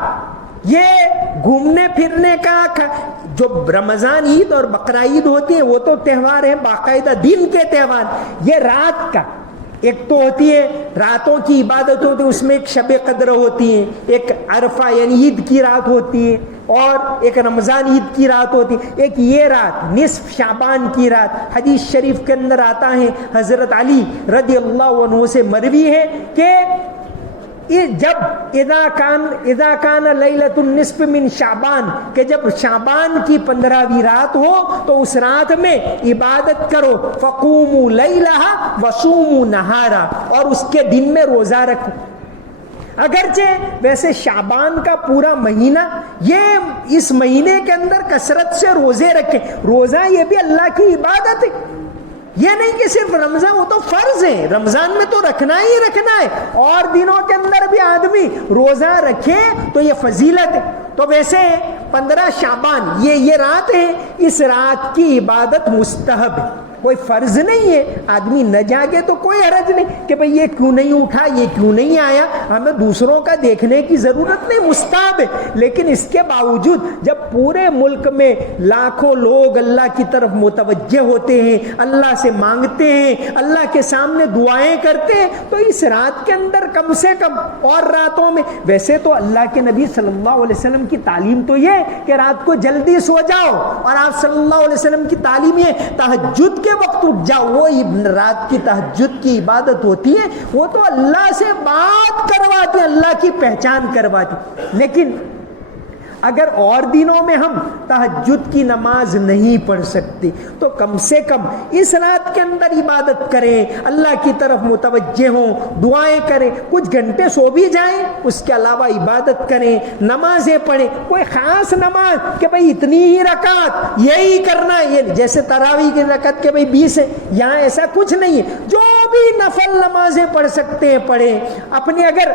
یہ گھومنے پھرنے کا، جو رمضان عید اور بقرہ عید ہوتی ہیں وہ تو تہوار ہیں، باقاعدہ دن کے تہوار، یہ رات کا ایک تو ہوتی ہے راتوں کی عبادت ہوتی ہے، اس میں ایک شب قدر ہوتی ہے، ایک عرفہ یعنی عید کی رات ہوتی ہے، اور ایک رمضان عید کی رات ہوتی ہے، ایک یہ رات نصف شعبان کی رات۔ حدیث شریف کے اندر آتا ہے، حضرت علی رضی اللہ عنہ سے مروی ہے کہ جب اذا کان لیلۃ النصف من شعبان، کہ جب شعبان کی 15ویں رات ہو تو اس رات میں عبادت کرو، فقوموا لیلہا وصوموا نہارا، اور اس کے دن میں روزہ رکھو۔ اگرچہ ویسے شعبان کا پورا مہینہ، یہ اس مہینے کے اندر کثرت سے روزے رکھیں، روزہ یہ بھی اللہ کی عبادت ہے، یہ نہیں کہ صرف رمضان، وہ تو فرض ہے، رمضان میں تو رکھنا ہی رکھنا ہے، اور دنوں کے اندر بھی آدمی روزہ رکھے تو یہ فضیلت ہے۔ تو ویسے 15 شعبان یہ رات ہے، اس رات کی عبادت مستحب ہے۔ کوئی فرض نہیں ہے. آدمی نہ جاگے تو کوئی حرج نہیں کہ بھئی یہ کیوں نہیں اٹھا, یہ کیوں نہیں آیا, ہمیں دوسروں کا دیکھنے کی ضرورت نہیں, مستحب ہے. لیکن اس کے باوجود جب پورے ملک میں لاکھوں لوگ اللہ کی طرف متوجہ ہوتے ہیں, اللہ سے مانگتے ہیں, اللہ کے سامنے دعائیں کرتے ہیں, تو اس رات کے اندر کم سے کم, اور راتوں میں ویسے تو اللہ کے نبی صلی اللہ علیہ وسلم کی تعلیم تو یہ کہ رات کو جلدی سو جاؤ, اور آپ صلی اللہ علیہ وسلم کی تعلیم یہ تہجد کے وقت اٹھ جاؤ. وہ رات کی تہجد کی عبادت ہوتی ہے, وہ تو اللہ سے بات کرواتی, اللہ کی پہچان کرواتی. لیکن اگر اور دنوں میں ہم تہجد کی نماز نہیں پڑھ سکتے تو کم سے کم اس رات کے اندر عبادت کریں, اللہ کی طرف متوجہ ہوں, دعائیں کریں, کچھ گھنٹے سو بھی جائیں, اس کے علاوہ عبادت کریں, نمازیں پڑھیں. کوئی خاص نماز کہ بھئی اتنی ہی رکعت یہی کرنا ہے, یہ جیسے تراویح کی رکعت کے بھئی 20 ہے, یہاں ایسا کچھ نہیں ہے. جو بھی نفل نمازیں پڑھ سکتے ہیں پڑھیں. اپنی اگر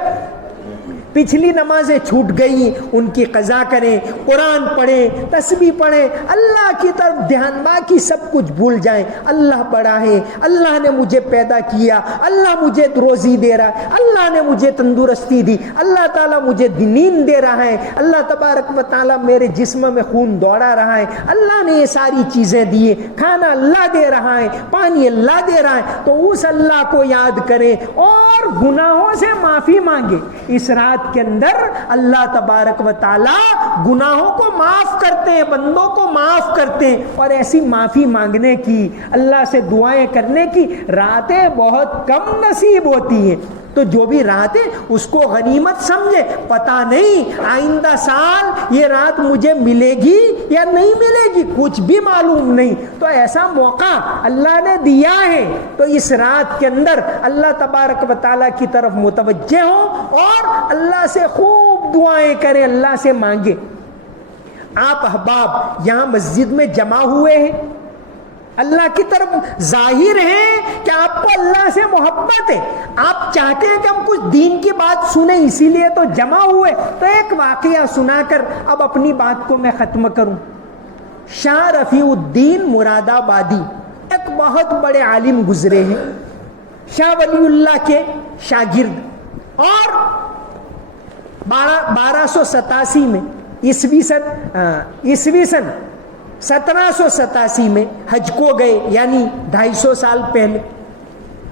پچھلی نمازیں چھوٹ گئی ان کی قضا کریں, قرآن پڑھیں, تسبیح پڑھیں, اللہ کی طرف دھیان, باقی سب کچھ بھول جائیں. اللہ بڑا ہے, اللہ نے مجھے پیدا کیا, اللہ مجھے روزی دے رہا ہے, اللہ نے مجھے تندرستی دی, اللہ تعالیٰ مجھے نیند دے رہا ہے, اللہ تبارک و تعالیٰ میرے جسم میں خون دوڑا رہا ہے, اللہ نے یہ ساری چیزیں دی ہے, کھانا اللہ دے رہا ہے, پانی اللہ دے رہا ہے. تو اس اللہ کو یاد کریں اور گناہوں سے معافی مانگے. اس رات کے اندر اللہ تبارک و تعالی گناہوں کو معاف کرتے ہیں, بندوں کو معاف کرتے ہیں, اور ایسی معافی مانگنے کی, اللہ سے دعائیں کرنے کی راتیں بہت کم نصیب ہوتی ہیں. تو جو بھی رات ہے اس کو غنیمت سمجھے. پتہ نہیں آئندہ سال یہ رات مجھے ملے گی یا نہیں ملے گی, کچھ بھی معلوم نہیں. تو ایسا موقع اللہ نے دیا ہے, تو اس رات کے اندر اللہ تبارک و تعالیٰ کی طرف متوجہ ہوں اور اللہ سے خوب دعائیں کریں, اللہ سے مانگیں. آپ احباب یہاں مسجد میں جمع ہوئے ہیں, اللہ کی طرف ظاہر ہے کہ آپ کو اللہ سے محبت ہے, آپ چاہتے ہیں کہ ہم کچھ دین کی بات سنیں, اسی لیے تو جمع ہوئے. تو ایک واقعہ سنا کر اب اپنی بات کو میں ختم کروں. شاہ رفیع الدین مراد آبادی ایک بہت بڑے عالم گزرے ہیں, شاہ ولی اللہ کے شاگرد, اور 1287 میں عیسوی سن 1787 میں حج کو گئے, یعنی 250 سال پہلے.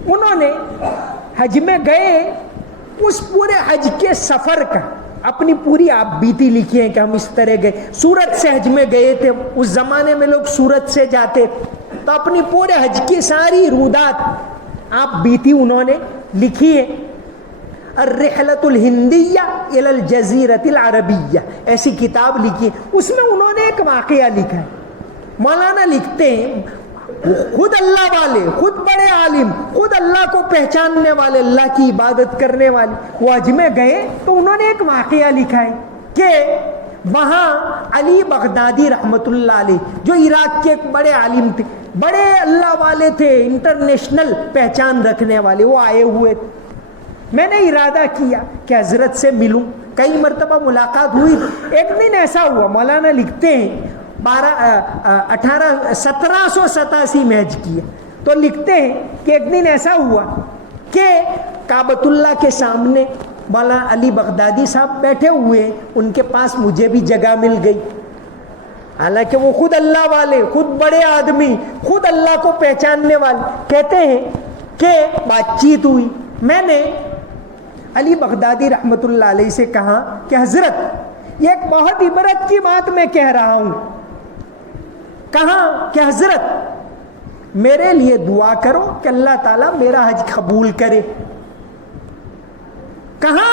انہوں نے حج میں گئے, اس پورے حج کے سفر کا اپنی پوری آپ بیتی لکھی ہے کہ ہم اس طرح گئے. سورت سے حج میں گئے تھے, اس زمانے میں لوگ سورت سے جاتے, تو اپنی پورے حج کی ساری رودات آپ بیتی انہوں نے لکھی ہے. الرحلۃ الہندیہ الی الجزیرۃ العربیہ, ایسی کتاب لکھی ہے. اس میں انہوں نے ایک واقعہ لکھا ہے. مولانا لکھتے ہیں, خود اللہ والے, خود بڑے عالم, خود اللہ کو پہچاننے والے, اللہ کی عبادت کرنے والے, وہ حج میں گئے تو انہوں نے ایک واقعہ لکھا ہے کہ وہاں علی بغدادی رحمت اللہ علیہ, جو عراق کے ایک بڑے عالم تھے, بڑے اللہ والے تھے, انٹرنیشنل پہچان رکھنے والے, وہ آئے ہوئے تھے. میں نے ارادہ کیا کہ حضرت سے ملوں, کئی مرتبہ ملاقات ہوئی. ایک دن ایسا ہوا, مولانا لکھتے ہیں 1787 میں حج کیا, تو لکھتے ہیں کہ ایک دن ایسا ہوا کہ کعبۃ اللہ کے سامنے مولانا علی بغدادی صاحب بیٹھے ہوئے, ان کے پاس مجھے بھی جگہ مل گئی. حالانکہ وہ خود اللہ والے, خود بڑے آدمی, خود اللہ کو پہچاننے والے. کہتے ہیں کہ بات چیت ہوئی. میں نے علی بغدادی رحمت اللہ علیہ سے کہا کہ حضرت یہ ایک بہت عبرت کی بات میں کہہ رہا ہوں. کہا کہ حضرت میرے لیے دعا کرو کہ اللہ تعالیٰ میرا حج قبول کرے. کہا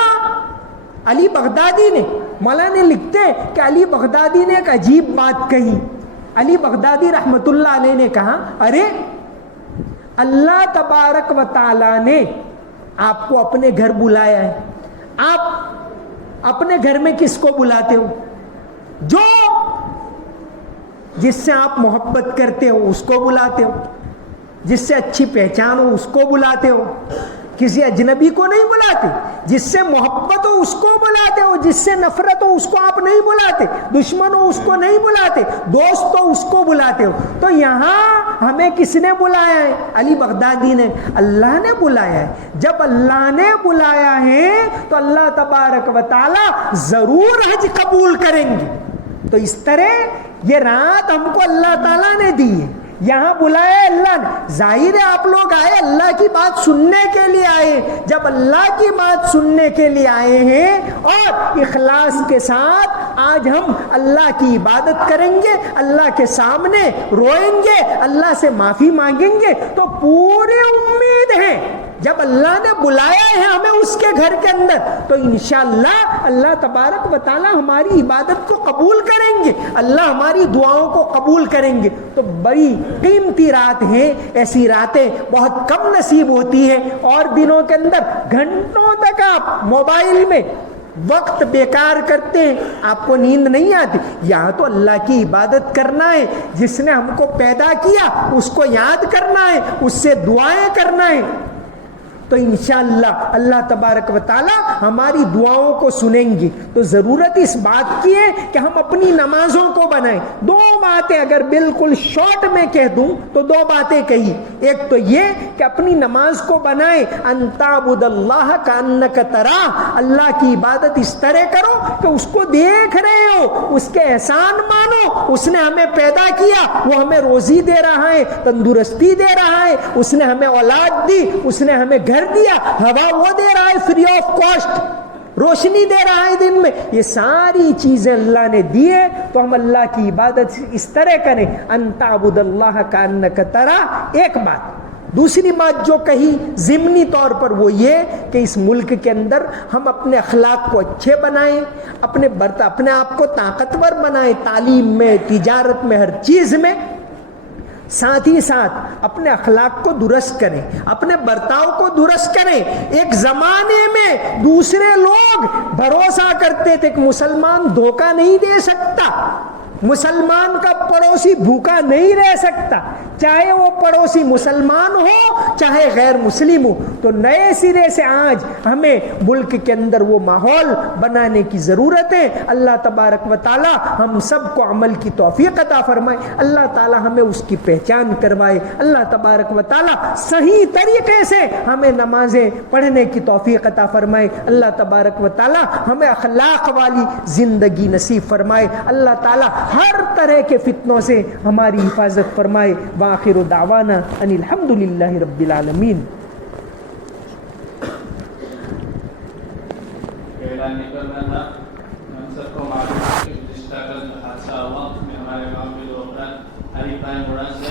علی بغدادی نے, مولانا لکھتے ہیں کہ علی بغدادی نے ایک عجیب بات کہی. علی بغدادی رحمت اللہ علیہ نے کہا, ارے اللہ تبارک و تعالیٰ نے آپ کو اپنے گھر بلایا ہے, آپ اپنے گھر میں کس کو بلاتے ہو؟ جو جس سے آپ محبت کرتے ہو اس کو بلاتے ہو, جس سے اچھی پہچان ہو اس کو بلاتے ہو. کسی اجنبی کو نہیں بلاتے، جس سے محبت ہو اس کو بلاتے ہو، جس سے نفرت ہو اس کو آپ نہیں بلاتے، دشمن ہو اس کو نہیں بلاتے، دوست ہو اس کو بلاتے ہو۔ تو یہاں ہمیں کس نے بلایا ہے؟ علی بغدادی نے، اللہ نے بلایا ہے۔ جب اللہ نے بلایا ہے تو اللہ تبارک و تعالی ضرور حج قبول کریں گے۔ تو اس طرح یہ رات ہم کو اللہ تعالیٰ نے دی ہے، یہاں بلایا اللہ نے۔ ظاہر ہے آپ لوگ آئے اللہ کی بات سننے کے لیے آئے، جب اللہ کی بات سننے کے لیے آئے ہیں اور اخلاص کے ساتھ آج ہم اللہ کی عبادت کریں گے، اللہ کے سامنے روئیں گے، اللہ سے معافی مانگیں گے، تو پوری امید ہے جب اللہ نے بلایا ہے ہمیں اس کے گھر کے اندر تو انشاءاللہ اللہ تبارک و تعالی ہماری عبادت کو قبول کریں گے، اللہ ہماری دعاؤں کو قبول کریں گے۔ تو بڑی قیمتی رات ہیں، ایسی راتیں بہت کم نصیب ہوتی ہیں، اور دنوں کے اندر گھنٹوں تک آپ موبائل میں وقت بیکار کرتے ہیں، آپ کو نیند نہیں آتی۔ یہاں تو اللہ کی عبادت کرنا ہے، جس نے ہم کو پیدا کیا اس کو یاد کرنا ہے، اس سے دعائیں کرنا ہے، تو انشاءاللہ اللہ تبارک و تعالی ہماری دعاؤں کو سنیں گے۔ تو ضرورت اس بات کی ہے کہ ہم اپنی نمازوں کو بنائیں۔ دو باتیں اگر بالکل شارٹ میں کہہ دوں تو دو باتیں کہی، ایک تو یہ کہ اپنی نماز کو بنائیں، ان تعبد اللہ کانک تراہ، اللہ کی عبادت اس طرح کرو کہ اس کو دیکھ رہے ہو، اس کے احسان مانو، اس نے ہمیں پیدا کیا، وہ ہمیں روزی دے رہا ہے، تندرستی دے رہا ہے، اس نے ہمیں اولاد دی، اس نے ہمیں گھر دیا، ہوا وہ دے رہا ہے فری آف کاسٹ، روشنی دے رہا ہے دن میں، یہ ساری چیزیں اللہ نے دی ہے۔ تو ہم اللہ کی عبادت اس طرح کریں، ان تعبد اللہ کانک تراہ، ایک بات۔ دوسری بات جو کہی ضمنی طور پر وہ یہ کہ اس ملک کے اندر ہم اپنے اخلاق کو اچھے بنائیں، اپنے آپ کو طاقتور بنائیں، تعلیم میں، تجارت میں، ہر چیز میں، ساتھ ہی ساتھ اپنے اخلاق کو درست کریں، اپنے برتاؤ کو درست کریں۔ ایک زمانے میں دوسرے لوگ بھروسہ کرتے تھے کہ مسلمان دھوکہ نہیں دے سکتا، مسلمان کا پڑوسی بھوکا نہیں رہ سکتا، چاہے وہ پڑوسی مسلمان ہو چاہے غیر مسلم ہو۔ تو نئے سرے سے آج ہمیں ملک کے اندر وہ ماحول بنانے کی ضرورت ہے۔ اللہ تبارک و تعالی ہم سب کو عمل کی توفیق عطا فرمائے، اللہ تعالی ہمیں اس کی پہچان کروائے، اللہ تبارک و تعالی صحیح طریقے سے ہمیں نمازیں پڑھنے کی توفیق عطا فرمائے، اللہ تبارک و تعالی ہمیں اخلاق والی زندگی نصیب فرمائے، اللہ تعالی ہر طرح کے فتنوں سے ہماری حفاظت فرمائے۔ وآخر دعوانا ان الحمدللہ رب العالمین۔ اعلان نکل رہا تھا، ہم سب کو معلوم ہے کہ گزشتہ کل حادثہ ہوا، اس میں ہمارے گاؤں کے 2 افراد علی بھائی موڑا سے